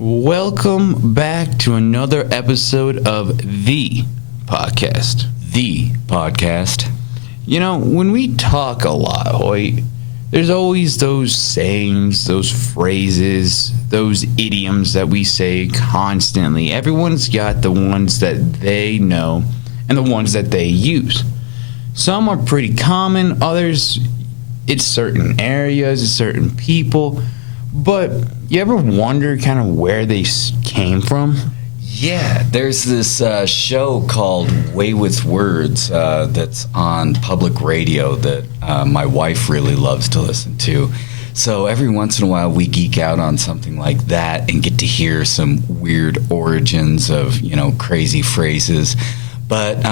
Welcome back to another episode of The Podcast. The podcast. You know, when we talk a lot, Hoyt, there's always those sayings, those phrases, those idioms that we say constantly. Everyone's got the ones that they know and the ones that they use. Some are pretty common, others, it's certain areas, it's certain people. But you ever wonder kind of where they came from? Yeah, there's this show called Way with Words that's on public radio that my wife really loves to listen to. So every once in a while we geek out on something like that and get to hear some weird origins of, crazy phrases. But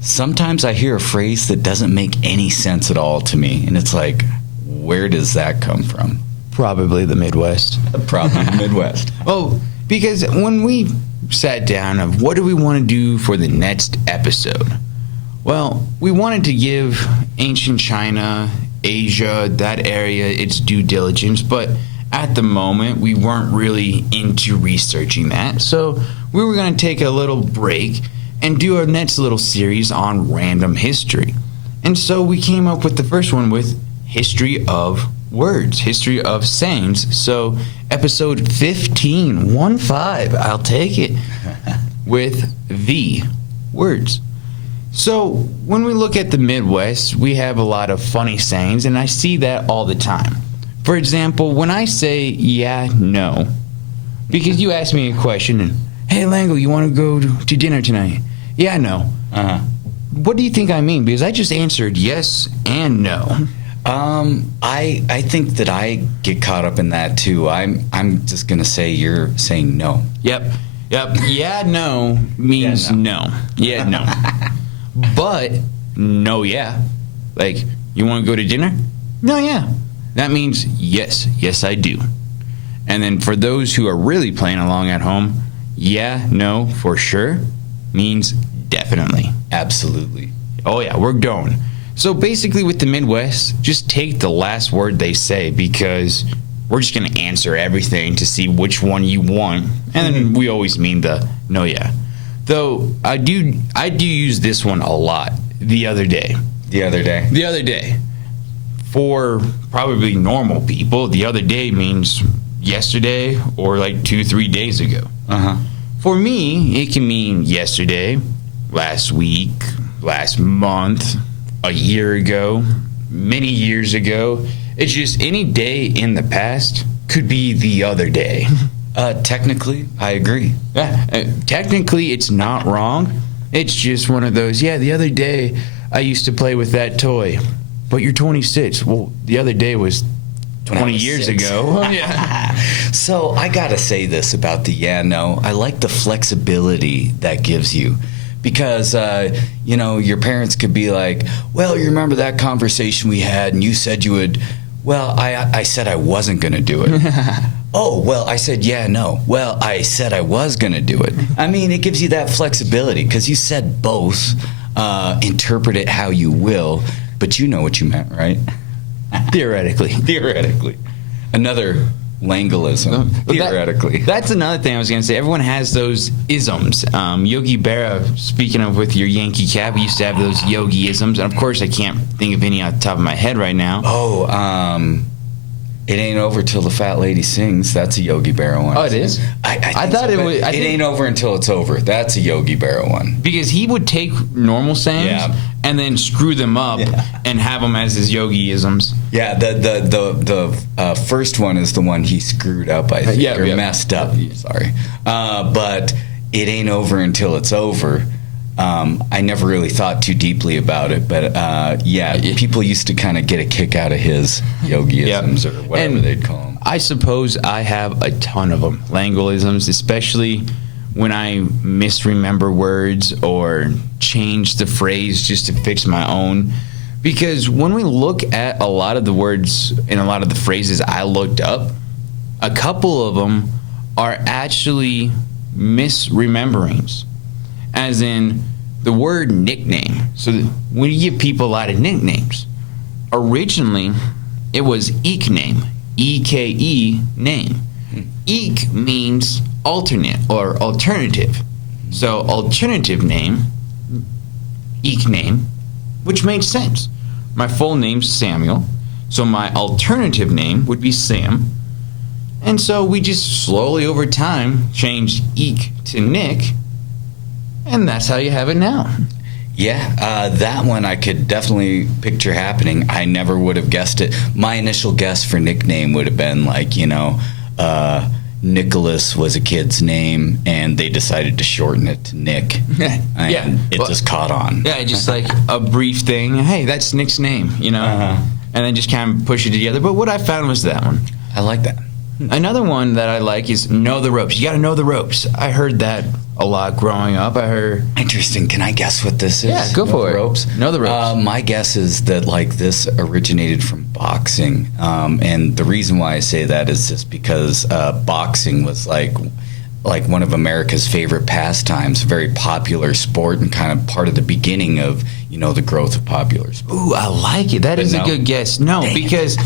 sometimes I hear a phrase that doesn't make any sense at all to me. And it's like, where does that come from? Probably the Midwest. Probably the Midwest. Oh, because when we sat down of what do we want to do for the next episode, well, we wanted to give ancient China, Asia, that area its due diligence, but at the moment we weren't really into researching that. So we were going to take a little break and do our next little series on random history. And so we came up with the first one with history of words, history of sayings. So episode 15, 1-5, I'll take it, with the words. So when we look at the Midwest, we have a lot of funny sayings, and I see that all the time. For example, when I say yeah, no, because you asked me a question, and hey, Lango, you want to go to dinner tonight? Yeah, no. Uh-huh. What do you think I mean? Because I just answered yes and no. I think that I get caught up in that too. I'm just gonna say you're saying no. Yep. Yeah, no means no. Yeah, no. But no, yeah. Like, you want to go to dinner? No, yeah. That means yes. Yes, I do. And then for those who are really playing along at home, yeah, no, for sure means definitely. Absolutely. Oh, yeah, we're going. So basically with the Midwest, just take the last word they say because we're just going to answer everything to see which one you want. And then we always mean the no, yeah. Though I do use this one a lot the other day. The other day. For probably normal people, the other day means yesterday or like 2-3 days ago. Uh-huh. For me, it can mean yesterday, last week, last month, a year ago, many years ago. It's just any day in the past could be the other day. Technically, I agree. Yeah, technically, it's not wrong. It's just one of those, yeah, the other day I used to play with that toy. But you're 26. Well, the other day was 20 years ago. Yeah. So I got to say this about the yeah, no. I like the flexibility that gives you. Because, your parents could be like, well, you remember that conversation we had and you said you would. Well, I said I wasn't going to do it. Oh, well, I said, yeah, no. Well, I said I was going to do it. I mean, it gives you that flexibility because you said both. Interpret it how you will, but you know what you meant, right? Theoretically. Another Langelism, theoretically. That's another thing I was going to say. Everyone has those isms. Yogi Berra, speaking of with your Yankee cap, we used to have those Yogi-isms. And, of course, I can't think of any off the top of my head right now. Oh, it ain't over till the fat lady sings. That's a Yogi Berra one. Oh, it is? I thought it was. It ain't over until it's over. That's a Yogi Berra one. Because he would take normal sayings and then screw them up and have them as his Yogi-isms. Yeah, the first one is the one he screwed up, I think, or messed up. Sorry. But it ain't over until it's over. I never really thought too deeply about it, but people used to kind of get a kick out of his Yogi-isms or whatever they'd call them. I suppose I have a ton of them, Langelisms, especially when I misremember words or change the phrase just to fix my own. Because when we look at a lot of the words and a lot of the phrases I looked up, a couple of them are actually misrememberings. As in the word nickname. So when you give people a lot of nicknames, originally it was Eke name, E-K-E name. Eek means alternate or alternative. So alternative name, Eek name, which made sense. My full name's Samuel, so my alternative name would be Sam. And so we just slowly over time changed Eek to Nick, and that's how you have it now. Yeah, that one I could definitely picture happening. I never would have guessed it. My initial guess for nickname would have been like, Nicholas was a kid's name, and they decided to shorten it to Nick. And Yeah. it Well, just caught on. Yeah, just like a brief thing. Hey, that's Nick's name, Uh-huh. and then just kind of push it together. But what I found was that one. I like that. Another one that I like is know the ropes. You got to know the ropes. I heard that a lot growing up. I heard. Interesting. Can I guess what this is? Yeah, go Know for the it. Ropes. Know the ropes. My guess is that like this originated from boxing, and the reason why I say that is just because boxing was like one of America's favorite pastimes, a very popular sport, and kind of part of the beginning of the growth of popular sport. Ooh, I like it. That But is no. a good guess. No, Dang it. because.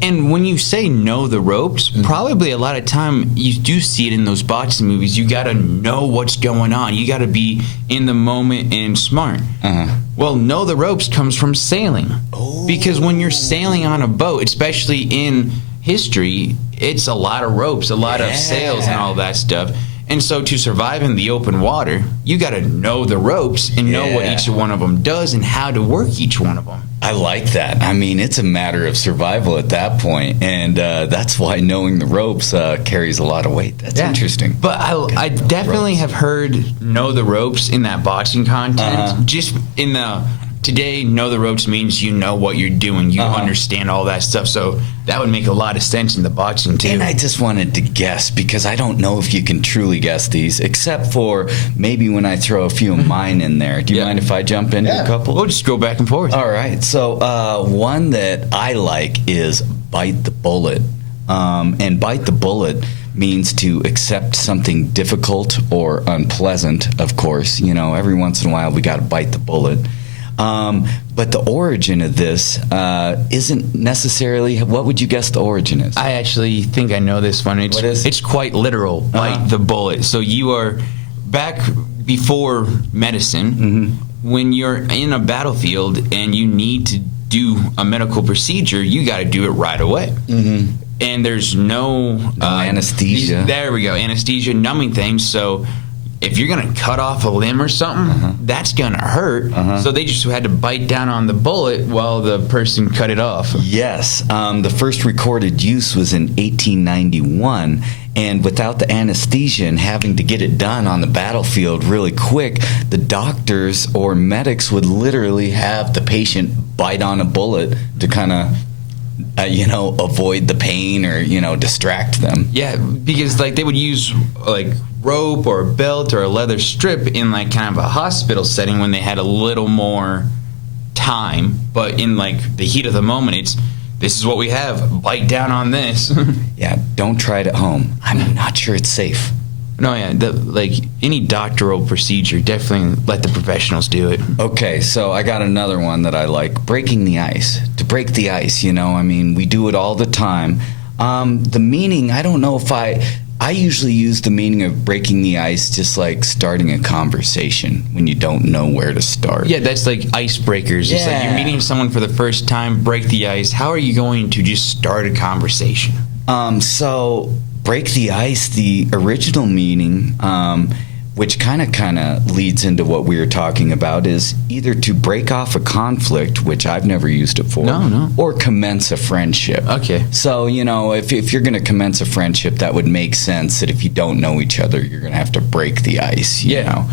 And when you say know the ropes, probably a lot of time you do see it in those boxing movies. You got to know what's going on. You got to be in the moment and smart. Uh-huh. Well, know the ropes comes from sailing. Oh. Because when you're sailing on a boat, especially in history, it's a lot of ropes, a lot of sails and all that stuff. And so to survive in the open water, you got to know the ropes and know what Yeah. each one of them does and how to work each one of them. I like that. I mean, it's a matter of survival at that point, and that's why knowing the ropes carries a lot of weight. That's interesting. But I definitely have heard know the ropes in that boxing content. Uh-huh. Just in the today, know the ropes means you know what you're doing. You understand all that stuff. So that would make a lot of sense in the boxing too. And I just wanted to guess because I don't know if you can truly guess these, except for maybe when I throw a few of mine in there. Do you Yeah. mind if I jump into a couple? We'll just go back and forth. All right. So one that I like is bite the bullet. And bite the bullet means to accept something difficult or unpleasant, of course. Every once in a while we got to bite the bullet. But the origin of this isn't necessarily. What would you guess the origin is? I actually think I know this one. What is it? It's quite literal. Bite the bullet. So you are back before medicine. When you're in a battlefield and you need to do a medical procedure, you got to do it right away. And there's no anesthesia. There we go. Anesthesia, numbing things. So if you're going to cut off a limb or something, that's going to hurt. So they just had to bite down on the bullet while the person cut it off. Yes. The first recorded use was in 1891. And without the anesthesia and having to get it done on the battlefield really quick, the doctors or medics would literally have the patient bite on a bullet to kind of, avoid the pain or, distract them. Yeah, because like they would use like rope or a belt or a leather strip in like kind of a hospital setting when they had a little more time, but in like the heat of the moment, this is what we have. Bite down on this. Yeah, don't try it at home. I'm not sure it's safe. No, yeah, like any doctoral procedure, definitely let the professionals do it. Okay, so I got another one that I like. Breaking the ice. To break the ice, we do it all the time. The meaning, I don't know if I usually use the meaning of breaking the ice just like starting a conversation when you don't know where to start. Yeah, that's like icebreakers. It's like you're meeting someone for the first time, break the ice. How are you going to just start a conversation? So break the ice, the original meaning, which kind of leads into what we were talking about, is either to break off a conflict, which I've never used it for, No. or commence a friendship. Okay. So, if you're going to commence a friendship, that would make sense that if you don't know each other, you're going to have to break the ice, you know.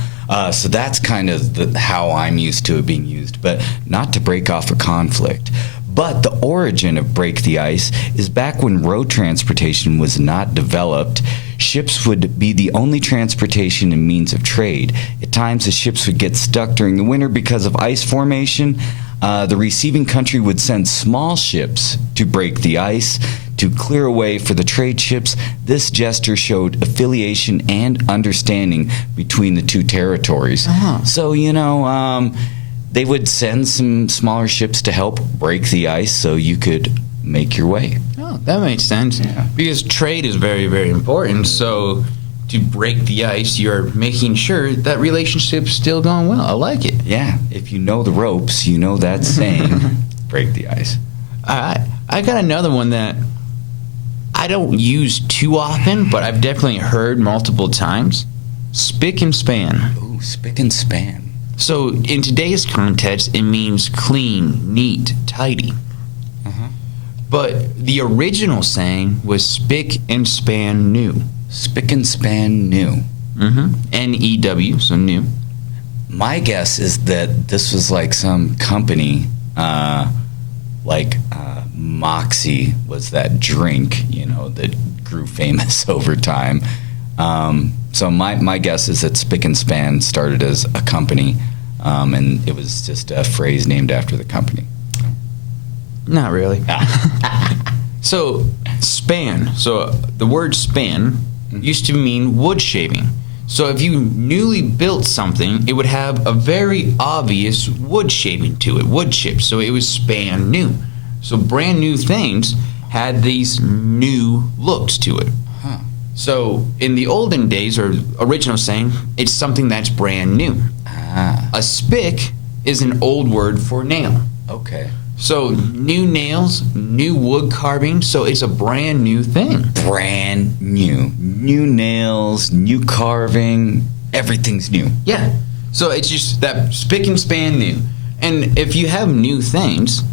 So that's kind of how I'm used to it being used, but not to break off a conflict. But the origin of break the ice is back when road transportation was not developed. Ships would be the only transportation and means of trade. At times, the ships would get stuck during the winter because of ice formation. The receiving country would send small ships to break the ice to clear a way for the trade ships. This gesture showed affiliation and understanding between the two territories. So, they would send some smaller ships to help break the ice so you could make your way. Oh, Oh, that makes sense. Yeah. Because trade is very, very important. So to break the ice, you're making sure that relationship's still going well. I like it. Yeah, if you know the ropes, you know that saying, break the ice. All right. I got another one that I don't use too often, but I've definitely heard multiple times. Spick and span. Ooh, spick and span. So in today's context, it means clean, neat, tidy. Uh-huh. But the original saying was spick and span new. Spick and span new. Mm-hmm. N-E-W, so new. My guess is that this was like some company, Moxie was that drink, that grew famous over time. So my guess is that Spick and Span started as a company, and it was just a phrase named after the company. Not really. So, span. So, the word span used to mean wood shaving. So, if you newly built something, it would have a very obvious wood shaving to it, wood chips. So, it was span new. So, brand new things had these new looks to it. Huh. So, in the olden days, or original saying, it's something that's brand new. Ah, A spick is an old word for nail. okay. So new nails, new wood carving, so it's a brand new thing. Brand new. New nails, new carving, everything's new. Yeah. So it's just that spick and span new. And if you have new things,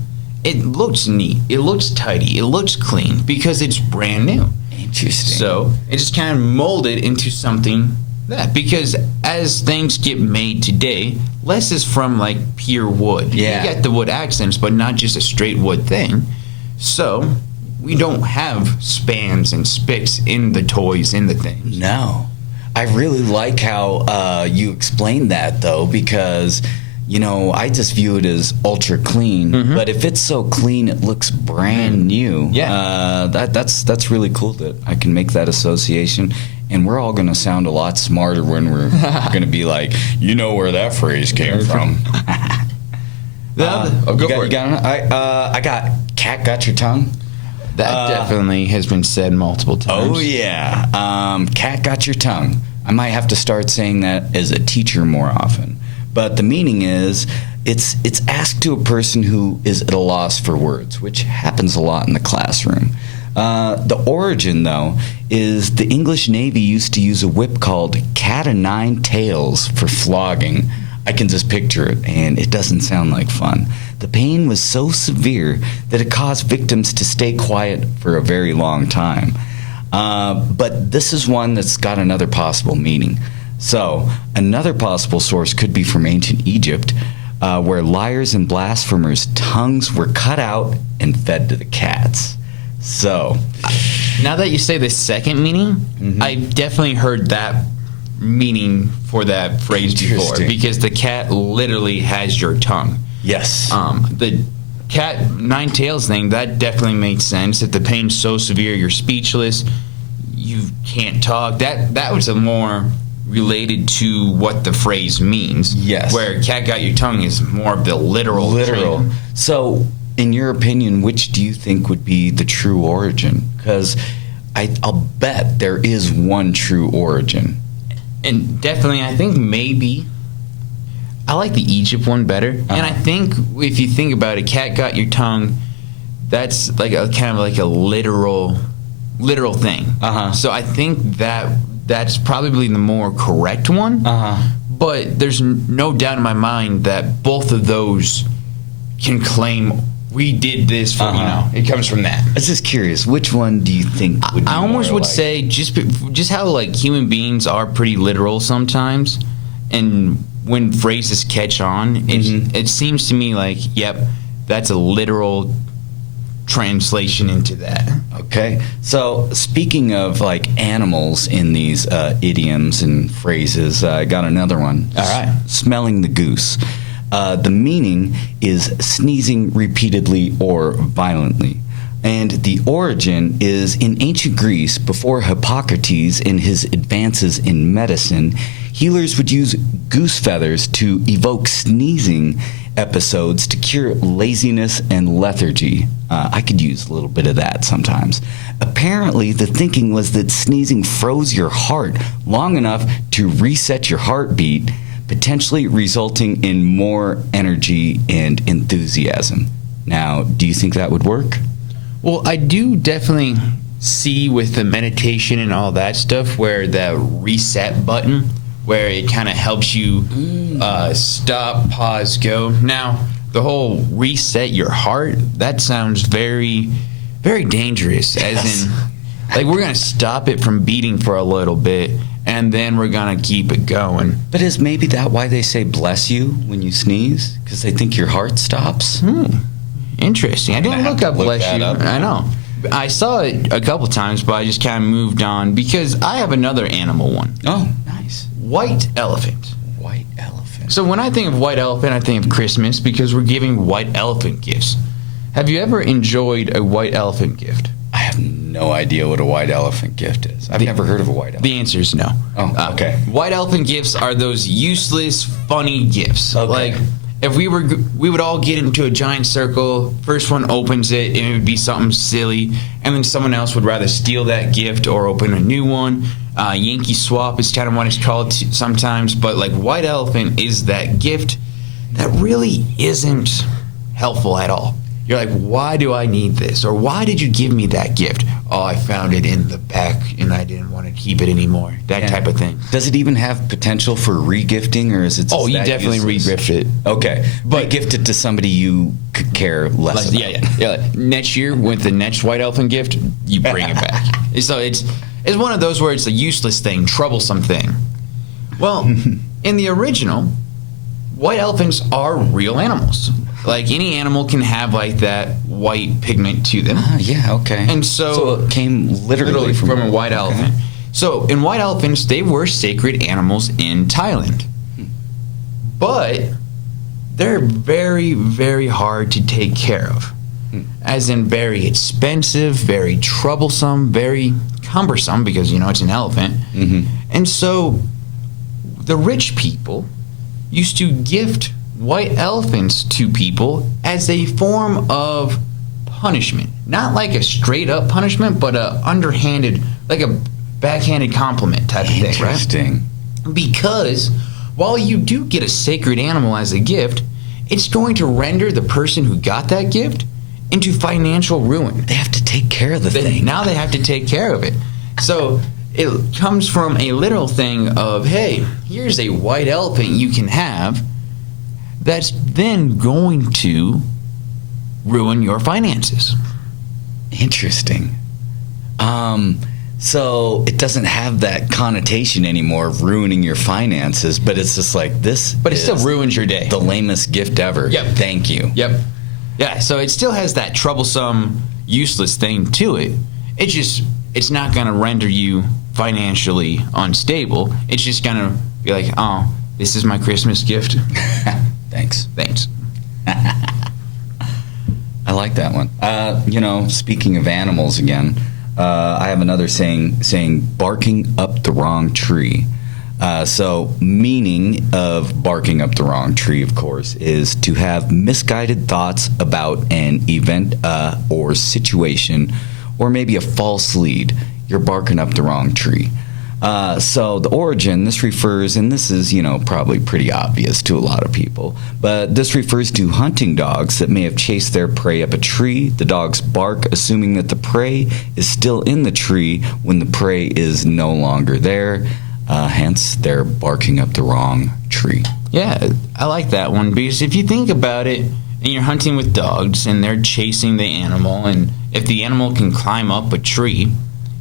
it looks neat, it looks tidy, it looks clean because it's brand new. Interesting. So it just kind of molded into something that, because as things get made today, less is from like pure wood. Yeah. You get the wood accents, but not just a straight wood thing. So we don't have spans and spicks in the toys, in the things. No. I really like how you explained that, though, because, I just view it as ultra clean. Mm-hmm. But if it's so clean, it looks brand new. Yeah. That's really cool that I can make that association. And we're all going to sound a lot smarter when we're going to be like, you know where that phrase came from. Go for it. I got cat got your tongue. That definitely has been said multiple times. Oh yeah, cat got your tongue. I might have to start saying that as a teacher more often. But the meaning is, it's asked to a person who is at a loss for words, which happens a lot in the classroom. The origin, though, is the English Navy used to use a whip called cat o' nine tails for flogging. I can just picture it, and it doesn't sound like fun. The pain was so severe that it caused victims to stay quiet for a very long time. But this is one that's got another possible meaning. So, another possible source could be from ancient Egypt, where liars and blasphemers' tongues were cut out and fed to the cats. So, Now that you say the second meaning, I've definitely heard that meaning for that phrase before, Interesting. because the cat literally has your tongue. yes. The cat nine tails thing, that definitely makes sense. If the pain's so severe you're speechless, you can't talk. That was a more related to what the phrase means. Yes. Where cat got your tongue is more of the literal. thing. So, in your opinion, which do you think would be the true origin? Because I'll bet there is one true origin. And definitely, I think maybe I like the Egypt one better. And I think if you think about it, cat got your tongue, that's like a kind of like a literal thing. Uh-huh. So I think that's probably the more correct one. But there's no doubt in my mind that both of those can claim we did this for, it comes from that. I was just curious, which one do you think would be I almost more would like? say just how like human beings are pretty literal sometimes, and when phrases catch on, it seems to me like, yep, that's a literal translation into that. Okay. So, speaking of like animals in these idioms and phrases, I got another one. All right. Smelling the goose. The meaning is sneezing repeatedly or violently. And the origin is in ancient Greece, before Hippocrates in his advances in medicine, healers would use goose feathers to evoke sneezing episodes to cure laziness and lethargy. I could use a little bit of that sometimes. Apparently, the thinking was that sneezing froze your heart long enough to reset your heartbeat, potentially resulting in more energy and enthusiasm. Now, do you think that would work? Well, I do definitely see with the meditation and all that stuff where the reset button, where it kind of helps you stop, pause, go. Now, the whole reset your heart, that sounds very, very dangerous. As in, like, we're going to stop it from beating for a little bit, and then we're going to keep it going. But is maybe that why they say bless you when you sneeze? Because they think your heart stops? Interesting. I didn't look up bless you. Up. I know. I saw it a couple times, but I just kind of moved on because I have another animal one. Oh, nice. White elephant. White elephant. So when I think of white elephant, I think of Christmas because we're giving white elephant gifts. Have you ever enjoyed a white elephant gift? I have no idea what a white elephant gift is. I've never heard of a white elephant. The answer is no. Oh, okay. White elephant gifts are those useless, funny gifts. Okay. Like, if we would all get into a giant circle, first one opens it, and it would be something silly, and then someone else would rather steal that gift or open a new one. Yankee swap is kind of what it's called sometimes, but like white elephant is that gift that really isn't helpful at all. You're like, why do I need this? Or why did you give me that gift? Oh, I found it in the back and I didn't want to keep it anymore. That type of thing. Does it even have potential for regifting, or is it? Oh, you definitely useless? regift it. Okay, but gift it to somebody you could care less about. Yeah. Like, next year with the next white elephant gift, you bring it back. So it's one of those where it's a useless thing, troublesome thing. Well, in the original, white elephants are real animals. Like any animal can have like that white pigment to them. Yeah, okay. And so it came literally from a white elephant. So in white elephants, they were sacred animals in Thailand. But they're very, very hard to take care of. As in very expensive, very troublesome, very cumbersome because, it's an elephant. And so the rich people used to gift white elephants to people as a form of punishment. Not like a straight up punishment, but a underhanded, like a backhanded compliment type of thing, right? Interesting. Because while you do get a sacred animal as a gift, it's going to render the person who got that gift into financial ruin. They have to take care of the thing. Now they have to take care of it. So it comes from a literal thing of, hey, here's a white elephant you can have that's then going to ruin your finances. Interesting. So it doesn't have that connotation anymore of ruining your finances, but it's just like this. But it still ruins your day. The lamest gift ever. Yep. Thank you. Yep. Yeah, so it still has that troublesome, useless thing to it. It's not going to render you financially unstable. It's just going to be like, oh, this is my Christmas gift. Thanks. I like that one. Speaking of animals again, I have another saying barking up the wrong tree. So meaning of barking up the wrong tree, of course, is to have misguided thoughts about an event or situation, or maybe a false lead. You're barking up the wrong tree. So the origin, this refers, and this is, probably pretty obvious to a lot of people, but this refers to hunting dogs that may have chased their prey up a tree. The dogs bark, assuming that the prey is still in the tree when the prey is no longer there. Hence, they're barking up the wrong tree. Yeah, I like that one because if you think about it, and you're hunting with dogs and they're chasing the animal, and if the animal can climb up a tree,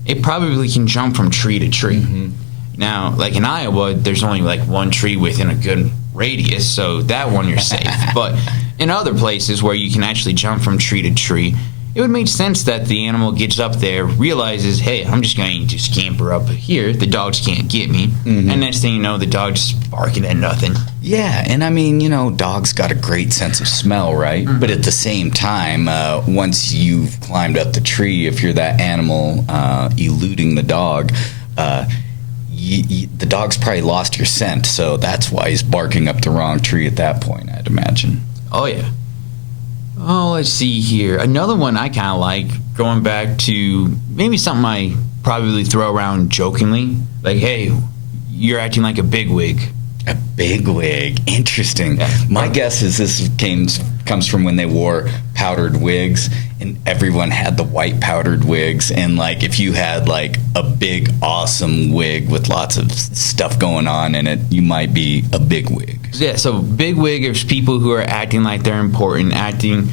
it probably can jump from tree to tree. Now, like in Iowa, there's only like one tree within a good radius, so that one you're safe. But in other places where you can actually jump from tree to tree, it would make sense that the animal gets up there, realizes, hey, I'm just going to scamper up here. The dogs can't get me. And next thing you know, the dog's barking at nothing. Yeah, and I mean, dogs got a great sense of smell, right? But at the same time, once you've climbed up the tree, if you're that animal eluding the dog, the dog's probably lost your scent, so that's why he's barking up the wrong tree at that point, I'd imagine. Oh, yeah. Oh, let's see here. Another one I kind of like, going back to maybe something I probably throw around jokingly. Like, hey, you're acting like a bigwig. A bigwig. Interesting. Yeah. My guess is this comes from when they wore powdered wigs, and everyone had the white powdered wigs. And like, if you had like a big, awesome wig with lots of stuff going on in it, you might be a bigwig. Yeah, so bigwig is people who are acting like they're important, acting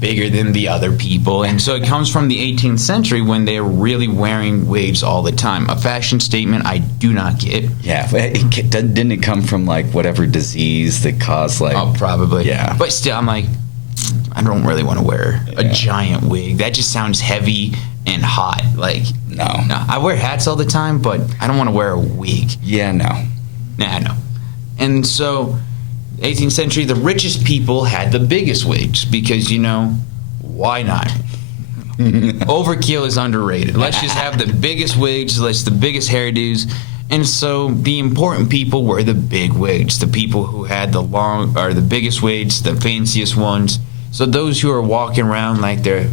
bigger than the other people. And so it comes from the 18th century when they're really wearing wigs all the time. A fashion statement I do not get. Yeah, didn't it come from like whatever disease that caused like... Oh, probably. Yeah. But still, I'm like, I don't really want to wear a giant wig. That just sounds heavy and hot. Like, No. I wear hats all the time, but I don't want to wear a wig. Yeah, no. Nah, no. And so, 18th century, the richest people had the biggest wigs because, why not? Overkill is underrated. Let's just have the biggest wigs, the biggest hairdos. And so the important people were the big wigs, the people who had the biggest wigs, the fanciest ones. So those who are walking around like they're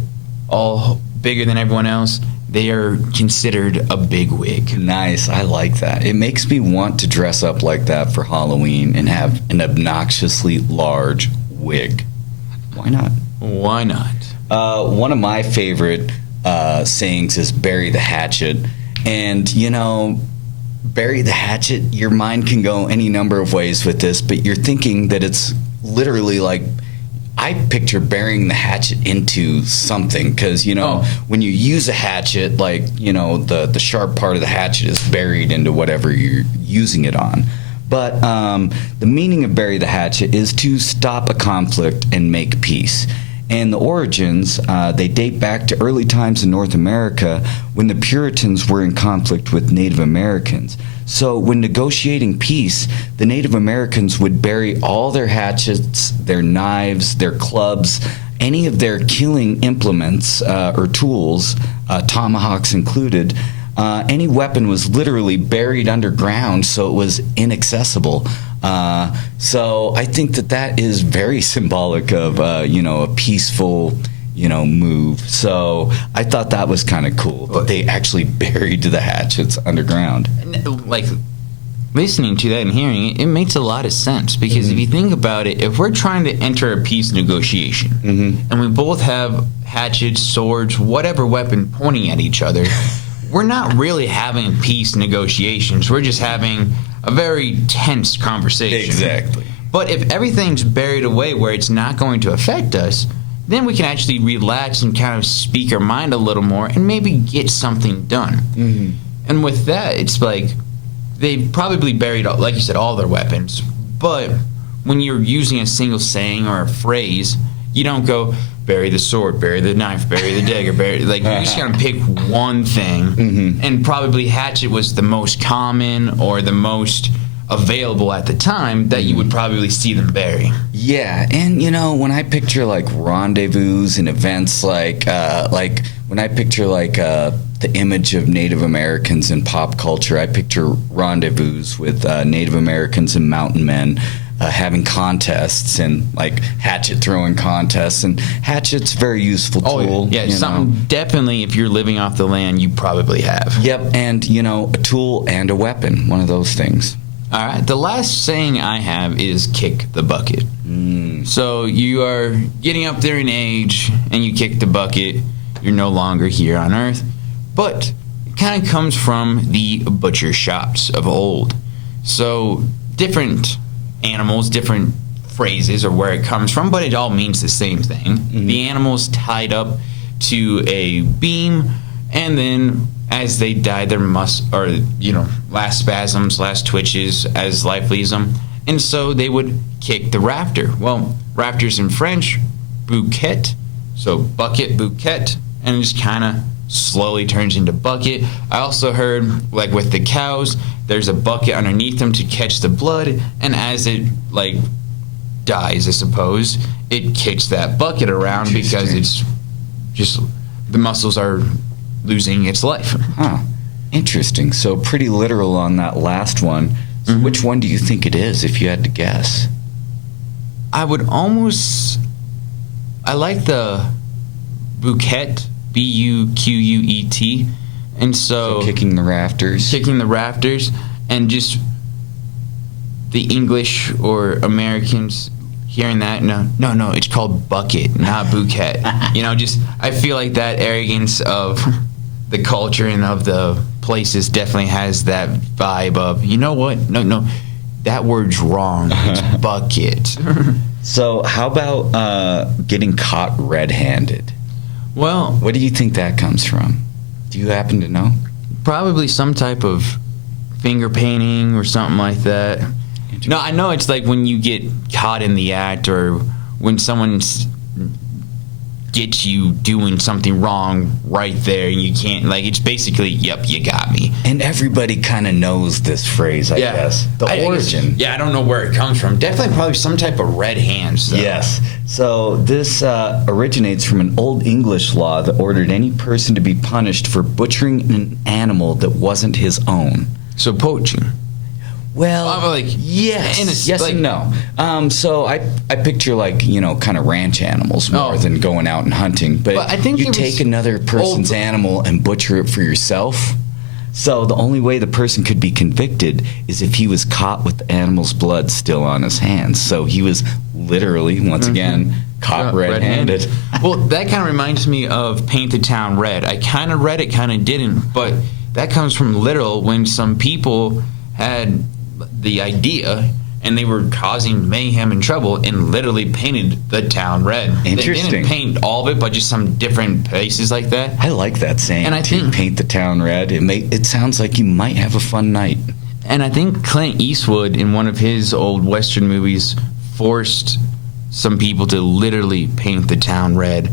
all bigger than everyone else, they are considered a big wig. Nice. I like that. It makes me want to dress up like that for Halloween and have an obnoxiously large wig. Why not? Why not? One of my favorite sayings is bury the hatchet. And, bury the hatchet, your mind can go any number of ways with this, but you're thinking that it's literally like, I picture burying the hatchet into something because, when you use a hatchet, like, the sharp part of the hatchet is buried into whatever you're using it on. But the meaning of bury the hatchet is to stop a conflict and make peace. And the origins, they date back to early times in North America when the Puritans were in conflict with Native Americans. So when negotiating peace, the Native Americans would bury all their hatchets, their knives, their clubs, any of their killing implements or tools, tomahawks included. Any weapon was literally buried underground, so it was inaccessible. So I think that is very symbolic of, a peaceful, move. So I thought that was kind of cool that they actually buried the hatchets underground. Like, listening to that and hearing it, it makes a lot of sense because if you think about it, if we're trying to enter a peace negotiation and we both have hatchets, swords, whatever weapon pointing at each other, we're not really having peace negotiations. We're just having a very tense conversation. Exactly. But if everything's buried away where it's not going to affect us, then we can actually relax and kind of speak our mind a little more and maybe get something done. And with that, it's like they probably buried, like you said, all their weapons. But when you're using a single saying or a phrase, you don't go, bury the sword, bury the knife, bury the dagger, you're just going to pick one thing. And probably hatchet was the most common or the most available at the time that you would probably see them bury. Yeah, and when I picture like rendezvous and events like when I picture like the image of Native Americans in pop culture, I picture rendezvous with Native Americans and mountain men having contests and like hatchet throwing contests, and hatchet's a very useful tool. Yeah, something definitely if you're living off the land you probably have. Yep, and a tool and a weapon, one of those things. All right, the last saying I have is kick the bucket. So you are getting up there in age and you kick the bucket, you're no longer here on earth. But it kind of comes from the butcher shops of old. So different animals, different phrases or where it comes from, but it all means the same thing. The animal's tied up to a beam, and then as they die, their last spasms, last twitches as life leaves them. And so they would kick the rafter. Well, rafters in French, bouquet, so bucket, bouquet, and it just kind of slowly turns into bucket. I also heard, like with the cows, there's a bucket underneath them to catch the blood, and as it, dies, I suppose, it kicks that bucket around because it's just, the muscles are losing its life. Huh. Interesting. So pretty literal on that last one. So which one do you think it is, if you had to guess? I would almost. I like the Buquet, Buquet, and so Kicking the rafters. kicking the rafters, and just the English or Americans hearing that. No, it's called bucket, not bouquet. Just I feel like that arrogance of the culture and of the places definitely has that vibe of, you know what? No, that word's wrong. It's bucket. So how about getting caught red-handed? Well, What do you think that comes from? Do you happen to know? probably some type of finger painting or something like that. No, I know it's like when you get caught in the act, or when someone gets you doing something wrong right there, and you can't, like, it's basically, yep, you got me. And everybody kind of knows this phrase, I guess. The I guess- origin. I don't know where it comes from. Definitely probably some type of red hands. Though. Yes. So this originates from an Old English law that ordered any person to be punished for butchering an animal that wasn't his own. So poaching. Well, yes. yes and no. So I picture kind of ranch animals more than going out and hunting. But I think you take another person's animal and butcher it for yourself. So the only way the person could be convicted is if he was caught with the animal's blood still on his hands. So he was literally, once again, caught red-handed. Well, that kind of reminds me of Paint the Town Red. I kind of read it, kind of didn't, but that comes from literal when some people had the idea and they were causing mayhem and trouble and literally painted the town red. Interesting. They didn't paint all of it, but just some different places like that. I like that saying. And I think paint the town red. It sounds like you might have a fun night. And I think Clint Eastwood in one of his old Western movies forced some people to literally paint the town red.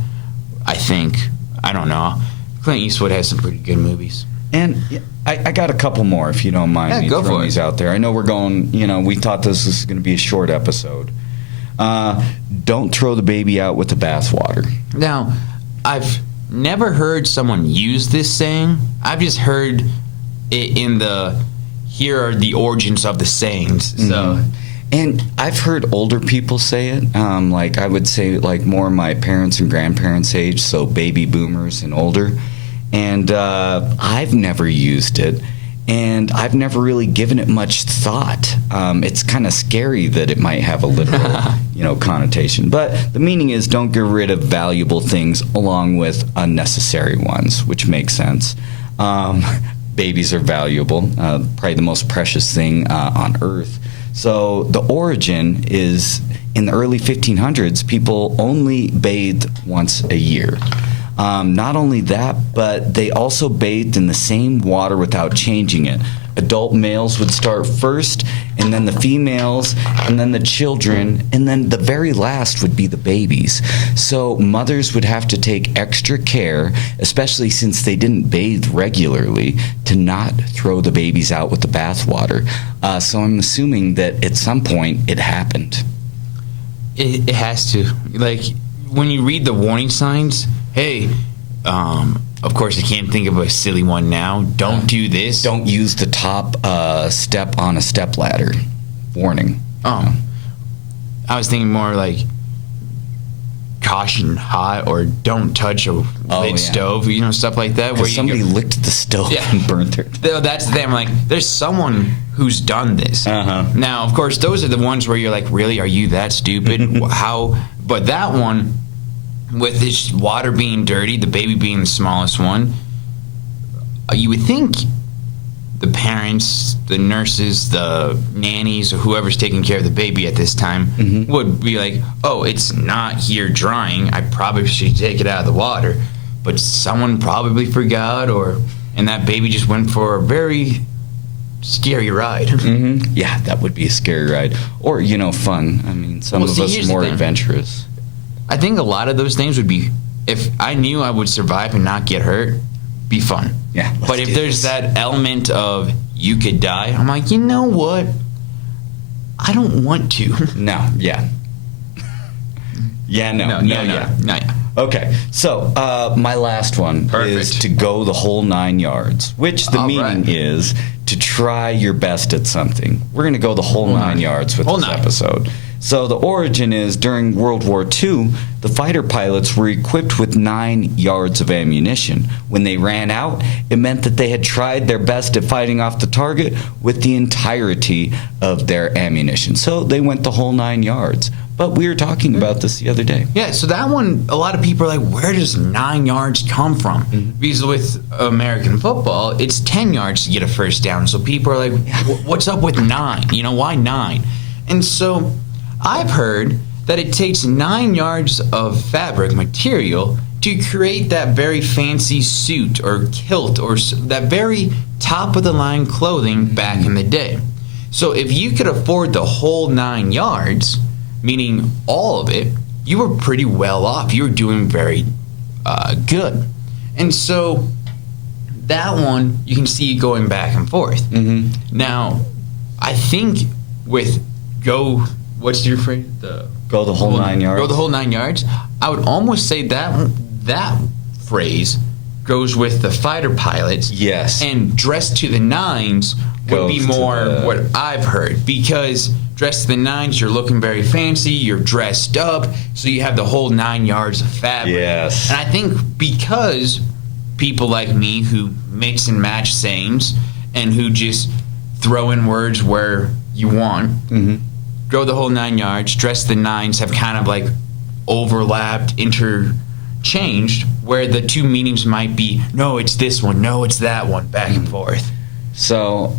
I think. I don't know. Clint Eastwood has some pretty good movies. And I got a couple more, if you don't mind me throwing these out there. I know we're going, we thought this was going to be a short episode. Don't throw the baby out with the bathwater. Now, I've never heard someone use this saying. I've just heard it in here are the origins of the sayings. So, And I've heard older people say it. I would say more my parents' and grandparents' age, so baby boomers and older. And I've never used it, and I've never really given it much thought. It's kind of scary that it might have a literal, connotation. But the meaning is don't get rid of valuable things along with unnecessary ones, which makes sense. Babies are valuable, probably the most precious thing on Earth. So the origin is in the early 1500s, people only bathed once a year. Not only that, but they also bathed in the same water without changing it. Adult males would start first, and then the females, and then the children, and then the very last would be the babies. So mothers would have to take extra care, especially since they didn't bathe regularly, to not throw the babies out with the bathwater. So I'm assuming that at some point it happened. It has to. When you read the warning signs, hey, of course I can't think of a silly one now. Don't do this. Don't use the top step on a step ladder. Warning. I was thinking more like caution hot, or don't touch a lit stove, stuff like that. Where somebody licked the stove and burnt it. That's the thing. I'm like, there's someone who's done this. Now, of course, those are the ones where you're like, really, are you that stupid? How? But that one, with this water being dirty, the baby being the smallest one, you would think the parents, the nurses, the nannies, or whoever's taking care of the baby at this time would be like, oh, it's not here drying. I probably should take it out of the water. But someone probably forgot, and that baby just went for a very scary ride. Yeah, that would be a scary ride. Or, fun. I mean, some of us are more adventurous. I think a lot of those things would be, if I knew I would survive and not get hurt, be fun. Yeah. But if there's that element of you could die, I'm like, you know what? I don't want to. No, yeah. Yeah, no. Okay, so my last one is Perfect. to go the whole 9 yards, which the All meaning right. is to try your best at something. We're going to go the whole 9 yards with Whole this 9. episode. So the origin is during World War II, the fighter pilots were equipped with 9 yards of ammunition. When they ran out, it meant that they had tried their best at fighting off the target with the entirety of their ammunition. So they went the whole 9 yards. But we were talking about this the other day. Yeah, so that one, a lot of people are like, where does 9 yards come from? Because with American football, it's 10 yards to get a first down. So people are like, what's up with 9? You know, why 9? And so I've heard that it takes 9 yards of fabric material to create that very fancy suit or kilt or that very top of the line clothing back in the day. So if you could afford the whole 9 yards, meaning all of it, you were pretty well off. You were doing very good. And so that one, you can see going back and forth. Mm-hmm. Now, I think with what's your phrase? Go the whole 9 yards. Go the whole 9 yards. I would almost say that phrase goes with the fighter pilots. Yes. And dress to the nines would be Goes to more the- what I've heard, because dress to the nines, you're looking very fancy, you're dressed up, so you have the whole 9 yards of fabric. Yes. And I think because people like me who mix and match sayings and who just throw in words where you want, Mm-hmm. go the whole 9 yards, dress the nines have kind of like overlapped, interchanged, where the two meanings might be, no, it's this one, no, it's that one, back and forth. So,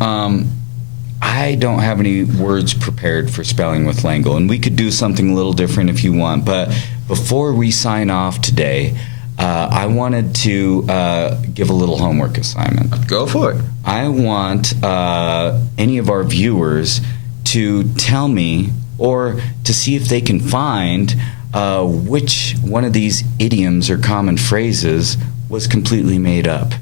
I don't have any words prepared for Spelling with Langle, and we could do something a little different if you want. But before we sign off today, I wanted to give a little homework assignment. Go for it. I want any of our viewers to tell me or to see if they can find which one of these idioms or common phrases was completely made up.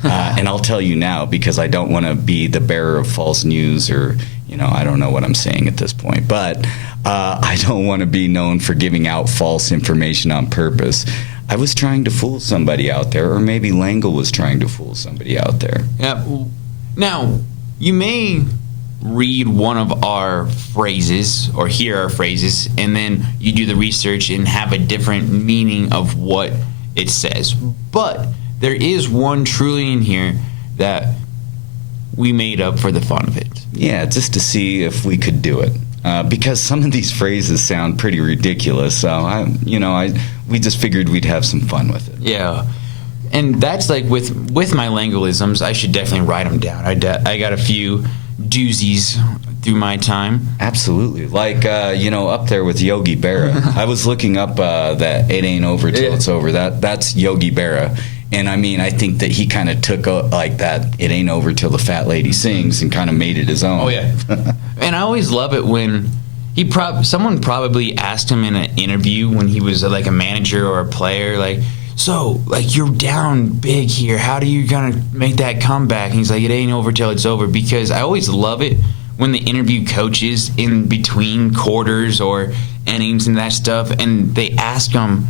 And I'll tell you now, because I don't want to be the bearer of false news, or, I don't know what I'm saying at this point. But I don't want to be known for giving out false information on purpose. I was trying to fool somebody out there, or maybe Langle was trying to fool somebody out there. Yeah. Now, you may read one of our phrases or hear our phrases, and then you do the research and have a different meaning of what it says. But there is one truly in here that we made up for the fun of it. Yeah, just to see if we could do it. Because some of these phrases sound pretty ridiculous, so we just figured we'd have some fun with it. Yeah. And that's like with my Langolisms, I should definitely write them down. I got a few doozies through my time. Absolutely, like up there with Yogi Berra. I was looking up that "It ain't over till it's over." That's Yogi Berra, and I think that he kind of took like that "It ain't over till the fat lady sings" and kind of made it his own. Oh yeah. And I always love it when someone probably asked him in an interview when he was like a manager or a player, like, so, like, you're down big here. How do you gonna make that comeback? And he's like, it ain't over till it's over. Because I always love it when they interview coaches in between quarters or innings and that stuff, and they ask them,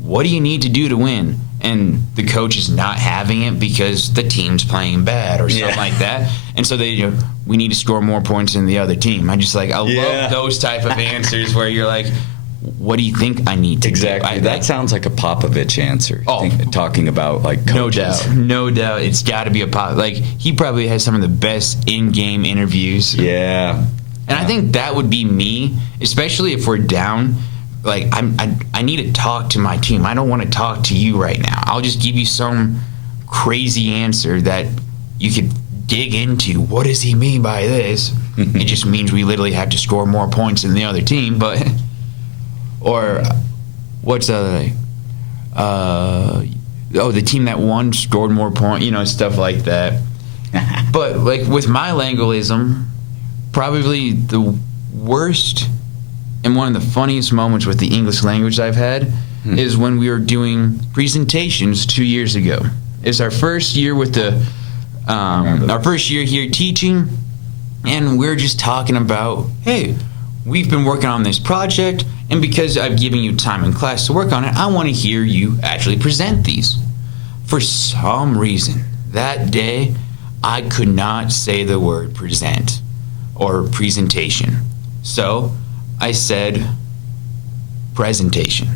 what do you need to do to win? And the coach is not having it because the team's playing bad or something like that. And so they we need to score more points than the other team. I love those type of answers where you're like, what do you think I need to Exactly. do? That sounds like a Popovich answer. Oh. Talking about like coaches. No doubt. It's got to be a pop. Like, he probably has some of the best in-game interviews. Yeah. And I think that would be me, especially if we're down. Like, I need to talk to my team. I don't want to talk to you right now. I'll just give you some crazy answer that you could dig into. What does he mean by this? It just means we literally have to score more points than the other team. But, or what's the other thing? The team that won scored more points, stuff like that. But, like, with my Langolism, probably the worst and one of the funniest moments with the English language I've had is when we were doing presentations 2 years ago. It's our first year with our first year here teaching, and we're just talking about, hey, we've been working on this project, and because I've given you time in class to work on it, I want to hear you actually present these. For some reason, that day, I could not say the word present or presentation. So I said presentation.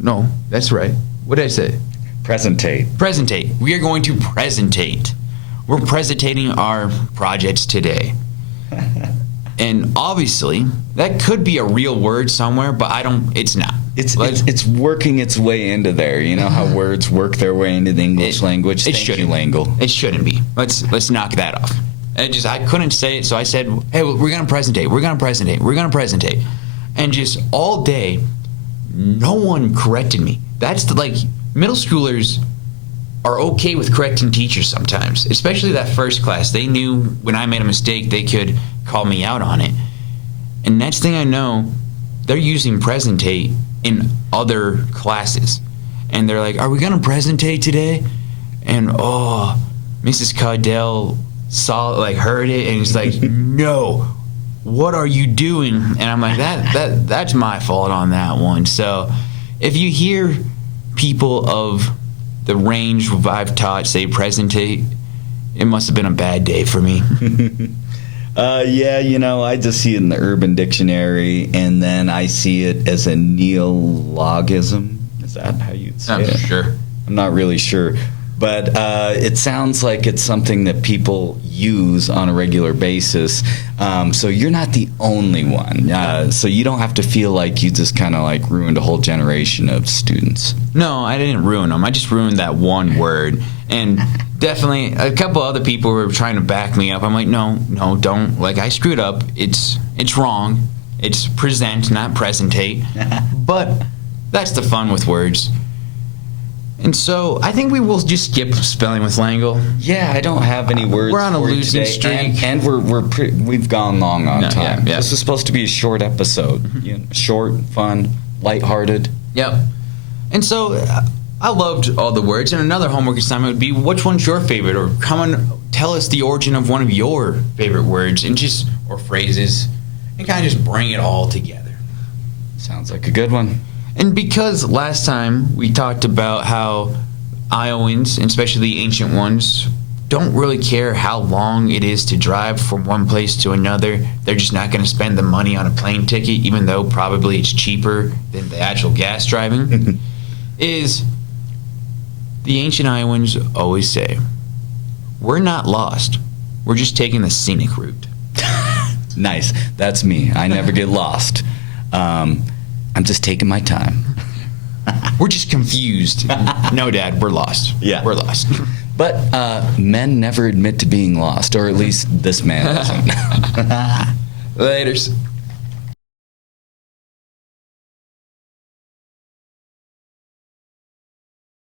No, that's right. What did I say? Presentate. Presentate. We are going to presentate. We're presentating our projects today. And obviously, that could be a real word somewhere, but it's not. It's working its way into there. You know how words work their way into the English language? It Thank you, shouldn't. Langle. It shouldn't be. Let's knock that off. I couldn't say it, so I said, hey, we're going to presentate. We're going to presentate. We're going to presentate. And just all day, no one corrected me. That's middle schoolers are okay with correcting teachers sometimes, especially that first class. They knew when I made a mistake, they could call me out on it. And next thing I know, they're using presentate in other classes. And they're like, are we going to presentate today? And Mrs. Caudell heard it, and he's like, no, what are you doing? And I'm like, that's my fault on that one. So if you hear people of the range I've taught say presentate, it must have been a bad day for me. Yeah, I just see it in the Urban Dictionary, and then I see it as a neologism. Is that how you'd say it? Sure. I'm not really sure. But it sounds like it's something that people use on a regular basis. So you're not the only one. So you don't have to feel like you just kind of ruined a whole generation of students. No, I didn't ruin them. I just ruined that one word. And definitely a couple other people were trying to back me up. I'm like, no, don't. I screwed up. It's wrong. It's present, not presentate. But that's the fun with words. And so I think we will just skip spelling with Langle. Yeah, I don't have any words. We're on a for you losing today, streak, and we've gone long on time. Yeah. This is supposed to be a short episode. Short, fun, lighthearted. Yep. And so I loved all the words. And another homework assignment would be, which one's your favorite? Or come and tell us the origin of one of your favorite words or phrases, and kind of just bring it all together. Sounds like a good one. And because last time we talked about how Iowans, and especially the ancient ones, don't really care how long it is to drive from one place to another. They're just not going to spend the money on a plane ticket, even though probably it's cheaper than the actual gas driving. Is the ancient Iowans always say, we're not lost. We're just taking the scenic route. Nice. That's me. I never get lost. I'm just taking my time. We're just confused. No, Dad, we're lost. Yeah. We're lost. But men never admit to being lost, or at least this man doesn't. Laters.